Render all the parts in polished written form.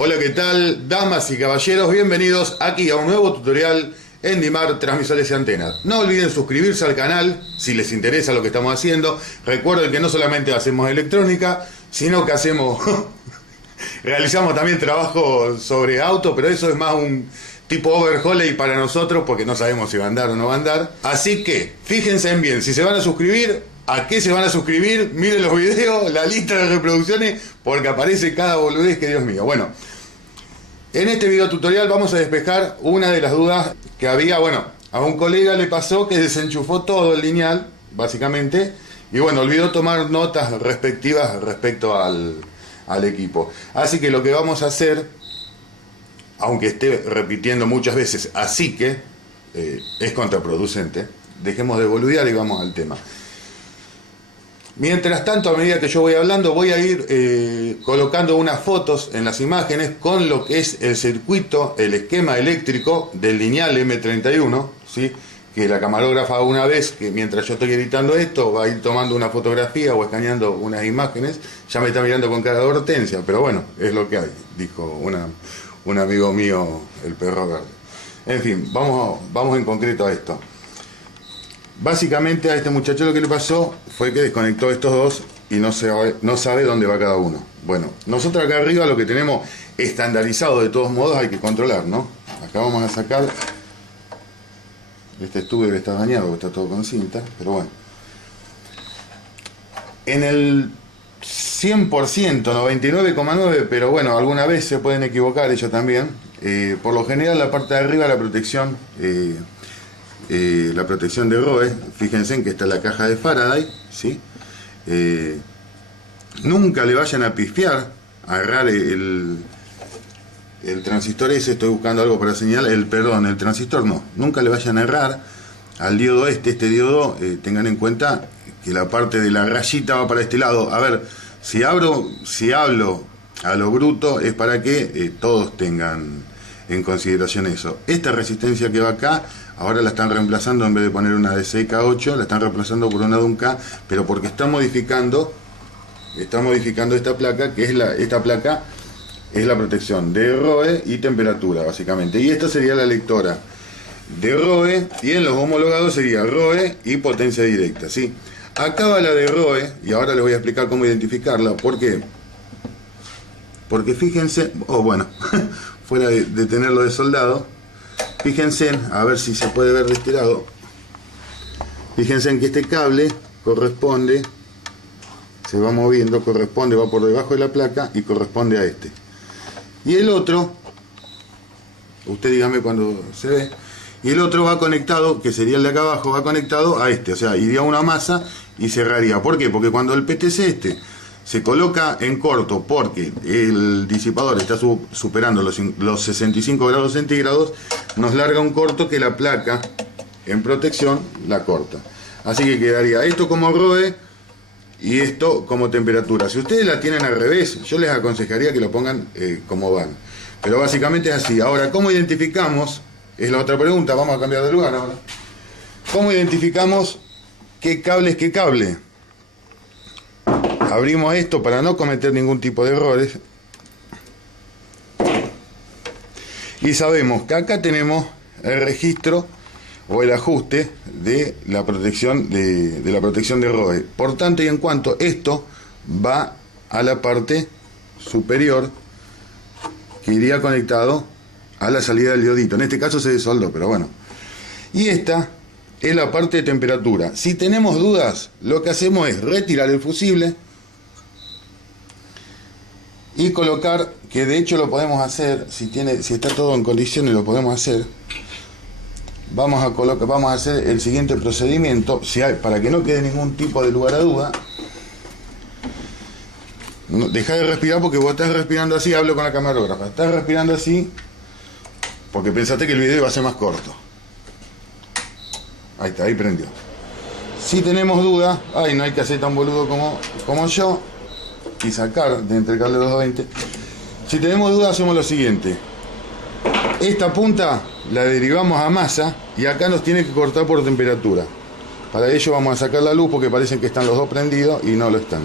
Hola, ¿qué tal? Damas y caballeros, bienvenidos aquí a un nuevo tutorial en Dimar Transmisores y Antenas. No olviden suscribirse al canal si les interesa lo que estamos haciendo. Recuerden que no solamente hacemos electrónica, sino que realizamos también trabajo sobre auto, pero eso es más un tipo overhaul para nosotros porque no sabemos si va a andar o no va a andar. Así que fíjense en bien, si se van a suscribir, ¿a qué se van a suscribir? Miren los videos, la lista de reproducciones, porque aparece cada boludez que Dios mío. Bueno, en este video tutorial vamos a despejar una de las dudas que había. Bueno, a un colega le pasó que desenchufó todo el lineal, básicamente, y bueno, olvidó tomar notas respectivas respecto al equipo. Así que lo que vamos a hacer, aunque esté repitiendo muchas veces, así que es contraproducente, dejemos de boludear y vamos al tema. Mientras tanto, a medida que yo voy hablando, voy a ir colocando unas fotos en las imágenes con lo que es el circuito, el esquema eléctrico del lineal M31, ¿sí? Que la camarógrafa una vez, que mientras yo estoy editando esto, va a ir tomando una fotografía o escaneando unas imágenes. Ya me está mirando con cara de hortensia, pero bueno, es lo que hay, dijo un amigo mío, el perro verde. En fin, vamos en concreto a esto. Básicamente a este muchacho lo que le pasó fue que desconectó estos dos y no sabe dónde va cada uno. Bueno, nosotros acá arriba lo que tenemos estandarizado de todos modos hay que controlar, ¿no? Acá vamos a sacar este estuve que está dañado, que está todo con cinta, pero bueno. En el 100%, 99,9%, pero bueno, alguna vez se pueden equivocar ellos también. Por lo general la parte de arriba, la protección de ROE, fíjense en que está la caja de Faraday, ¿sí? Nunca le vayan a pifiar, a agarrar el transistor ese, estoy buscando algo para señalar, el transistor no, nunca le vayan a errar al diodo este diodo, tengan en cuenta que la parte de la rayita va para este lado. A ver, si hablo a lo bruto es para que todos tengan en consideración eso. Esta resistencia que va acá, ahora la están reemplazando, en vez de poner una de 6K8, la están reemplazando por una de 1K, pero porque está modificando esta placa, que es esta placa es la protección de ROE y temperatura, básicamente. Y esta sería la lectora de ROE, y en los homologados sería ROE y potencia directa, ¿sí? Acá va la de ROE, y ahora les voy a explicar cómo identificarla. ¿Por qué? Porque fíjense, bueno, fuera de tenerlo de soldado, fíjense, a ver si se puede ver de este lado, fíjense en que este cable corresponde, se va moviendo, va por debajo de la placa y corresponde a este. Y el otro, usted dígame cuando se ve, y el otro va conectado, que sería el de acá abajo, va conectado a este, o sea, iría una masa y cerraría. ¿Por qué? Porque cuando el PTC se coloca en corto porque el disipador está superando los 65 grados centígrados, nos larga un corto que la placa en protección la corta. Así que quedaría esto como ROE y esto como temperatura. Si ustedes la tienen al revés, yo les aconsejaría que lo pongan como van. Pero básicamente es así. Ahora, ¿cómo identificamos? Es la otra pregunta, vamos a cambiar de lugar ahora. ¿Cómo identificamos qué cable es qué cable? Abrimos esto para no cometer ningún tipo de errores. Y sabemos que acá tenemos el registro o el ajuste de la protección de la protección de ROE. Por tanto y en cuanto, esto va a la parte superior que iría conectado a la salida del diodito. En este caso se desoldó, pero bueno. Y esta es la parte de temperatura. Si tenemos dudas, lo que hacemos es retirar el fusible y colocar, que de hecho lo podemos hacer, si está todo en condiciones lo podemos hacer. Vamos a hacer el siguiente procedimiento, para que no quede ningún tipo de lugar a duda. Deja de respirar porque vos estás respirando así, hablo con la camarógrafa. Estás respirando así porque pensaste que el video iba a ser más corto. Ahí está, ahí prendió. Si tenemos duda, no hay que hacer tan boludo como yo y sacar de entre el cable 220. Si tenemos duda, hacemos lo siguiente. Esta punta la derivamos a masa y acá nos tiene que cortar por temperatura. Para ello vamos a sacar la luz porque parecen que están los dos prendidos y no lo están.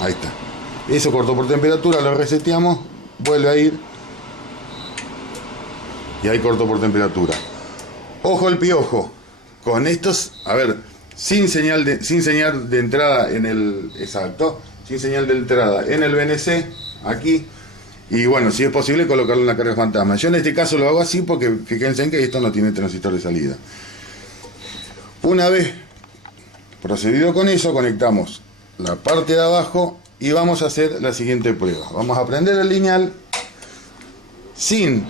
Ahí está. Eso cortó por temperatura, lo reseteamos, vuelve a ir. Y ahí cortó por temperatura. Ojo el piojo. Con estos, a ver, sin señal de entrada en el... Exacto. Sin señal de entrada en el BNC, aquí. Y bueno, si es posible colocarlo en la carga fantasma. Yo en este caso lo hago así porque fíjense en que esto no tiene transistor de salida. Una vez procedido con eso, conectamos la parte de abajo y vamos a hacer la siguiente prueba. Vamos a prender el lineal sin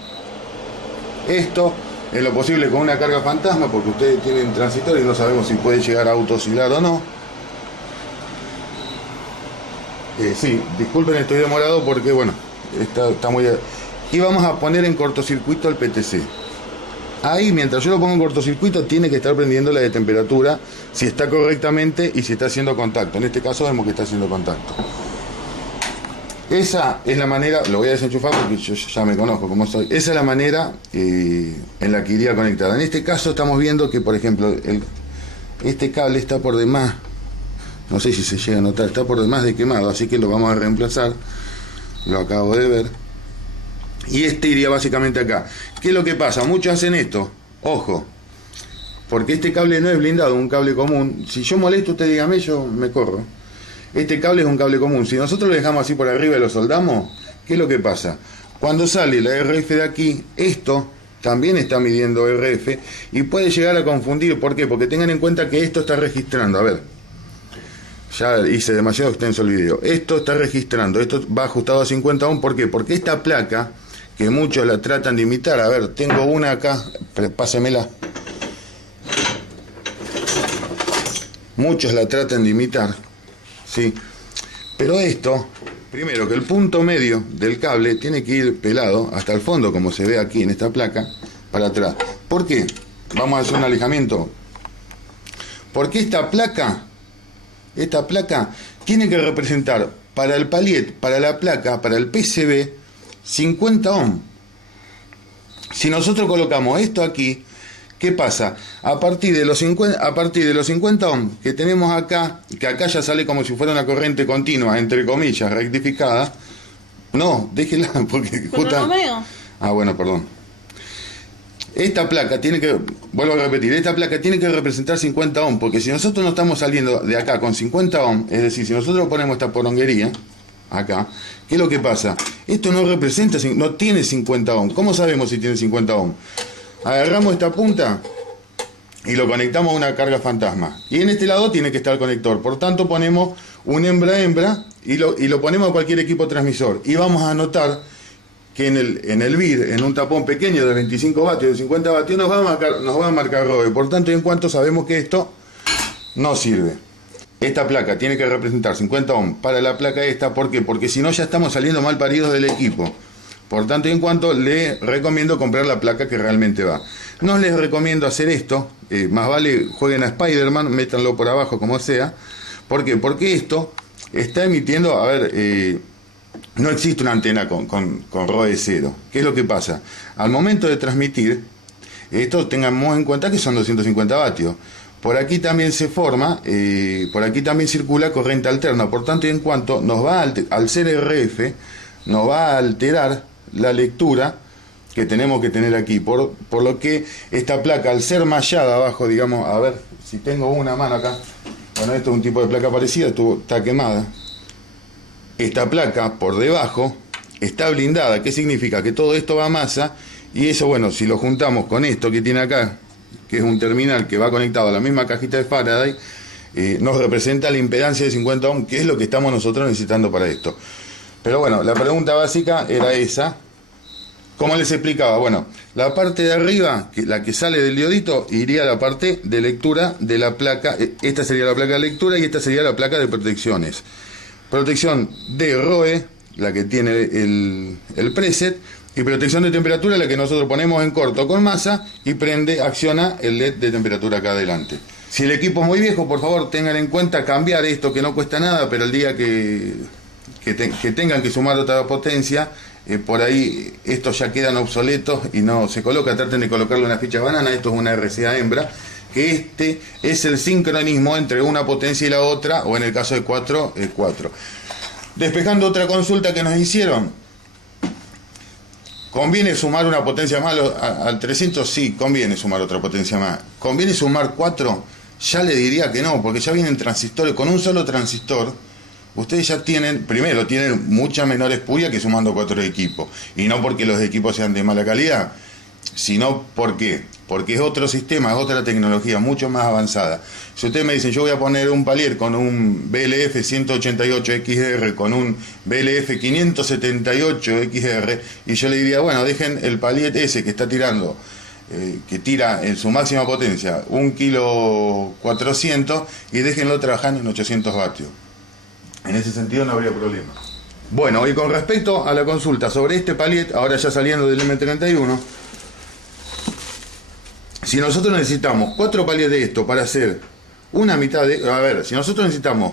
esto, en lo posible con una carga fantasma, porque ustedes tienen transistor y no sabemos si puede llegar a autooscilar o no. Sí, disculpen, estoy demorado porque bueno, está muy... Y vamos a poner en cortocircuito el PTC. Ahí, mientras yo lo pongo en cortocircuito, tiene que estar prendiendo la de temperatura, si está correctamente y si está haciendo contacto. En este caso vemos que está haciendo contacto. Esa es la manera, lo voy a desenchufar porque yo ya me conozco cómo soy. Esa es la manera en la que iría conectada. En este caso estamos viendo que, por ejemplo, este cable está por demás. No sé si se llega a notar, está por demás de quemado, así que lo vamos a reemplazar. Lo acabo de ver. Y este iría básicamente acá. ¿Qué es lo que pasa? Muchos hacen esto. Ojo. Porque este cable no es blindado, un cable común. Si yo molesto, usted dígame, yo me corro. Este cable es un cable común. Si nosotros lo dejamos así por arriba y lo soldamos, ¿qué es lo que pasa? Cuando sale la RF de aquí, esto también está midiendo RF y puede llegar a confundir. ¿Por qué? Porque tengan en cuenta que esto está registrando. A ver. Ya hice demasiado extenso el video. Esto está registrando, esto va ajustado a 50 ohm. ¿Por qué? Porque esta placa, que muchos la tratan de imitar, a ver, tengo una acá, pásemela. Muchos la tratan de imitar, ¿sí? Pero esto, primero que el punto medio del cable tiene que ir pelado hasta el fondo, como se ve aquí en esta placa, para atrás. ¿Por qué? Vamos a hacer un alejamiento. Porque esta placa tiene que representar para el paliet, para la placa, para el PCB, 50 ohm. Si nosotros colocamos esto aquí, ¿qué pasa? A partir de los 50 ohm que tenemos acá, que acá ya sale como si fuera una corriente continua, entre comillas, rectificada. No, déjela, porque justo... Ah, bueno, perdón. Esta placa tiene que, vuelvo a repetir, esta placa tiene que representar 50 ohm, porque si nosotros no estamos saliendo de acá con 50 ohm, es decir, si nosotros ponemos esta poronguería acá, ¿qué es lo que pasa? Esto no representa, no tiene 50 ohm. ¿Cómo sabemos si tiene 50 ohm? Agarramos esta punta y lo conectamos a una carga fantasma. Y en este lado tiene que estar el conector. Por tanto, ponemos un hembra-hembra y lo ponemos a cualquier equipo transmisor. Y vamos a notar que en el BID, en un tapón pequeño de 25 vatios, de 50 vatios, nos va a marcar ROE. Por tanto, en cuanto sabemos que esto no sirve. Esta placa tiene que representar 50 ohm para la placa esta. ¿Por qué? Porque si no ya estamos saliendo mal paridos del equipo. Por tanto, en cuanto le recomiendo comprar la placa que realmente va. No les recomiendo hacer esto. Más vale jueguen a Spider-Man, métanlo por abajo como sea. ¿Por qué? Porque esto está emitiendo, a ver... no existe una antena con ROE 0. ¿Qué es lo que pasa? Al momento de transmitir, esto tengamos en cuenta que son 250 vatios. Por aquí también se forma, por aquí también circula corriente alterna. Por tanto, en cuanto nos va al ser RF, nos va a alterar la lectura que tenemos que tener aquí. Por lo que esta placa, al ser mallada abajo, digamos, a ver si tengo una mano acá. Bueno, esto es un tipo de placa parecida, está quemada. Esta placa por debajo está blindada. ¿Qué significa? Que todo esto va a masa y eso, bueno, si lo juntamos con esto que tiene acá, que es un terminal que va conectado a la misma cajita de Faraday, nos representa la impedancia de 50 ohm, que es lo que estamos nosotros necesitando para esto. Pero bueno, la pregunta básica era esa. ¿Cómo les explicaba? Bueno, la parte de arriba, la que sale del diodito, iría a la parte de lectura de la placa. Esta sería la placa de lectura y esta sería la placa de protecciones. Protección de ROE, la que tiene el preset, y protección de temperatura, la que nosotros ponemos en corto con masa y acciona el LED de temperatura acá adelante. Si el equipo es muy viejo, por favor tengan en cuenta cambiar esto, que no cuesta nada, pero el día que tengan que sumar otra potencia, por ahí estos ya quedan obsoletos y no se coloca. Traten de colocarle una ficha banana. Esto es una RCA hembra, que este es el sincronismo entre una potencia y la otra, o en el caso de 4, 4. Despejando otra consulta que nos hicieron, ¿conviene sumar una potencia más al 300? Sí, conviene sumar otra potencia más. ¿Conviene sumar 4? Ya le diría que no, porque ya vienen transistores. Con un solo transistor, ustedes ya tienen mucha menor espuria que sumando 4 equipos. Y no porque los equipos sean de mala calidad, sino porque es otro sistema, es otra tecnología mucho más avanzada. Si ustedes me dicen, yo voy a poner un palier con un BLF 188 XR, con un BLF 578 XR, y yo le diría, bueno, dejen el palier ese que está tirando, que tira en su máxima potencia 1,400 kg, y déjenlo trabajando en 800 vatios. En ese sentido no habría problema. Bueno, y con respecto a la consulta sobre este palier, ahora ya saliendo del M31, si nosotros necesitamos 4 paliers de esto para hacer una mitad de... A ver, si nosotros necesitamos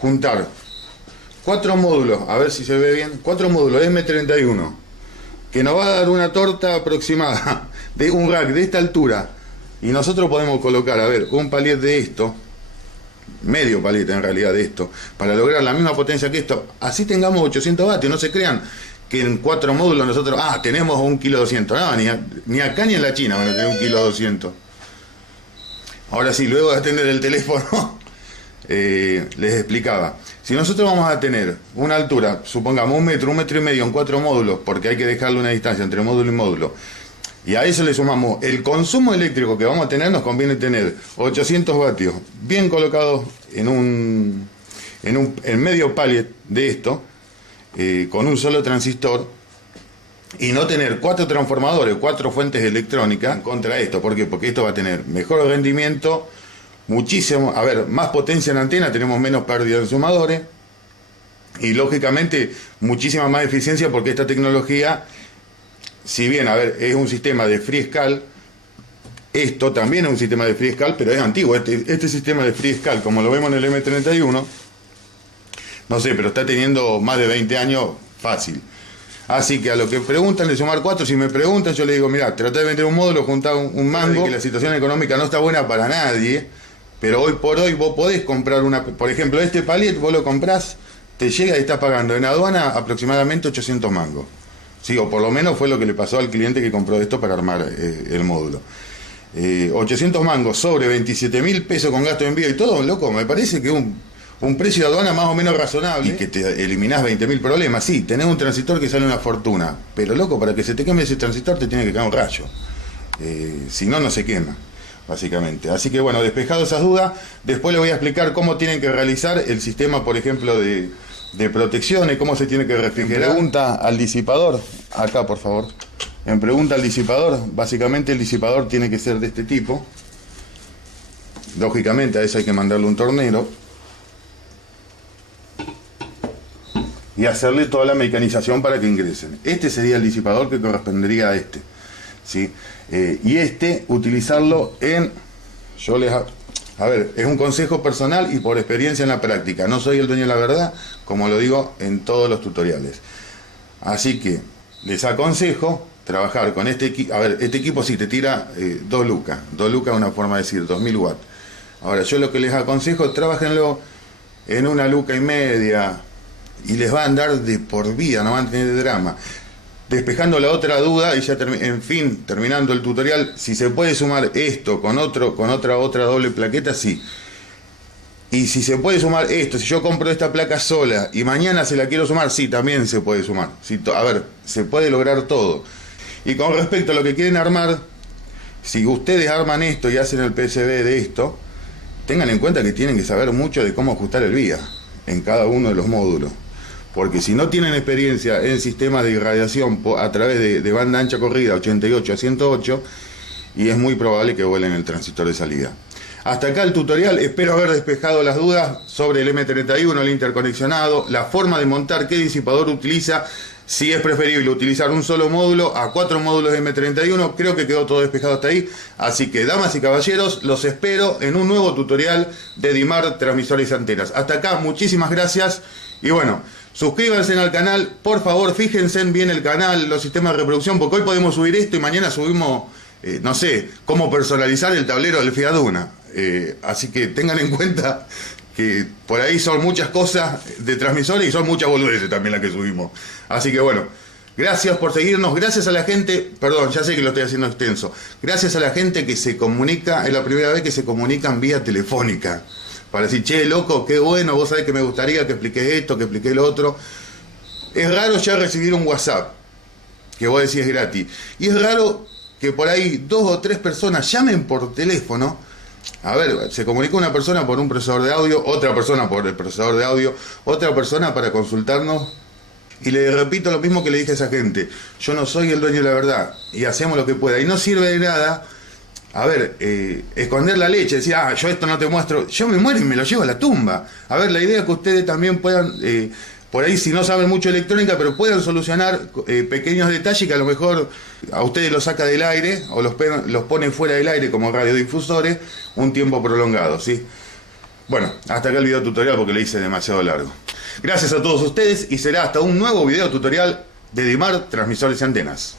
juntar 4 módulos, a ver si se ve bien, 4 módulos M31, que nos va a dar una torta aproximada de un rack de esta altura, y nosotros podemos colocar, a ver, un palier de esto, medio palier en realidad de esto, para lograr la misma potencia que esto, así tengamos 800 vatios, no se crean que en 4 módulos nosotros, tenemos 1,200 kg. No, ni acá ni en la China van a tener 1,200 kg. Ahora sí, luego de atender el teléfono, les explicaba. Si nosotros vamos a tener una altura, supongamos 1 metro, 1,5 metros en 4 módulos, porque hay que dejarle una distancia entre módulo y módulo, y a eso le sumamos el consumo eléctrico que vamos a tener, nos conviene tener 800 vatios bien colocados en medio palier de esto, con un solo transistor, y no tener 4 transformadores, 4 fuentes electrónicas contra esto. ¿Por qué? Porque esto va a tener mejor rendimiento, muchísimo, más potencia en antena, tenemos menos pérdida en sumadores, y lógicamente muchísima más eficiencia, porque esta tecnología, si bien es un sistema de FreeSCAL, esto también es un sistema de FreeSCAL, pero es antiguo. Este sistema de FreeSCAL, como lo vemos en el M31, no sé, pero está teniendo más de 20 años fácil. Así que a lo que preguntan de sumar 4, si me preguntan, yo les digo, mira, tratá de vender un módulo, juntar un mango, que la situación económica no está buena para nadie, pero hoy por hoy vos podés comprar por ejemplo, este palier, vos lo comprás, te llega y estás pagando en aduana aproximadamente 800 mangos. Sí, o por lo menos fue lo que le pasó al cliente que compró esto para armar el módulo. 800 mangos sobre 27.000 pesos con gasto de envío y todo, loco, me parece que un precio de aduana más o menos razonable, y que te eliminás 20.000 problemas. Sí, tenés un transistor que sale una fortuna, pero loco, para que se te queme ese transistor te tiene que caer un rayo. Si no, no se quema, básicamente. Así que bueno, despejado esas dudas, después les voy a explicar cómo tienen que realizar el sistema, por ejemplo, de protecciones, cómo se tiene que refrigerar. En pregunta al disipador, acá por favor. En pregunta al disipador, básicamente el disipador tiene que ser de este tipo. Lógicamente a eso hay que mandarle un tornero y hacerle toda la mecanización para que ingresen. Este sería el disipador que correspondería a este, ¿sí? Y utilizarlo es un consejo personal y por experiencia en la práctica. No soy el dueño de la verdad, como lo digo en todos los tutoriales. Así que les aconsejo trabajar con este equipo. Este equipo sí te tira 2 lucas. 2 lucas es una forma de decir, 2000 watts. Ahora, yo lo que les aconsejo, trábajenlo en 1,5 lucas, y les va a andar de por vida, no van a tener drama. Despejando la otra duda, y ya terminando el tutorial, si se puede sumar esto con otra doble plaqueta, sí. Y si se puede sumar esto, si yo compro esta placa sola y mañana se la quiero sumar, sí, también se puede sumar. Sí, se puede lograr todo. Y con respecto a lo que quieren armar, si ustedes arman esto y hacen el PCB de esto, tengan en cuenta que tienen que saber mucho de cómo ajustar el vía en cada uno de los módulos. Porque si no tienen experiencia en sistemas de irradiación a través de banda ancha corrida 88 a 108, y es muy probable que vuelen el transistor de salida. Hasta acá el tutorial, espero haber despejado las dudas sobre el M31, el interconexionado, la forma de montar, qué disipador utiliza, si es preferible utilizar un solo módulo a 4 módulos de M31, creo que quedó todo despejado hasta ahí. Así que, damas y caballeros, los espero en un nuevo tutorial de DIMAR, transmisores y antenas. Hasta acá, muchísimas gracias, y bueno, suscríbanse al canal, por favor, fíjense bien el canal, los sistemas de reproducción, porque hoy podemos subir esto y mañana subimos, no sé, cómo personalizar el tablero del Fiat Duna. Así que tengan en cuenta que por ahí son muchas cosas de transmisores y son muchas boludeces también las que subimos. Así que bueno, gracias por seguirnos, gracias a la gente, perdón, ya sé que lo estoy haciendo extenso, gracias a la gente que se comunica, es la primera vez que se comunican vía telefónica, para decir, che, loco, qué bueno, vos sabés que me gustaría que expliques esto, que expliques lo otro. Es raro ya recibir un WhatsApp, que vos decís es gratis, y es raro que por ahí 2 o 3 personas llamen por teléfono. A ver, se comunica una persona por un procesador de audio, otra persona por el procesador de audio, otra persona para consultarnos. Y le repito lo mismo que le dije a esa gente, yo no soy el dueño de la verdad, y hacemos lo que pueda, y no sirve de nada, a ver, esconder la leche, decir, yo esto no te muestro, yo me muero y me lo llevo a la tumba. A ver, la idea es que ustedes también puedan, por ahí si no saben mucho de electrónica, pero puedan solucionar pequeños detalles que a lo mejor a ustedes los saca del aire, o los ponen fuera del aire como radiodifusores, un tiempo prolongado, ¿sí? Bueno, hasta acá el video tutorial porque le hice demasiado largo. Gracias a todos ustedes y será hasta un nuevo video tutorial de Dimar Transmisores y Antenas.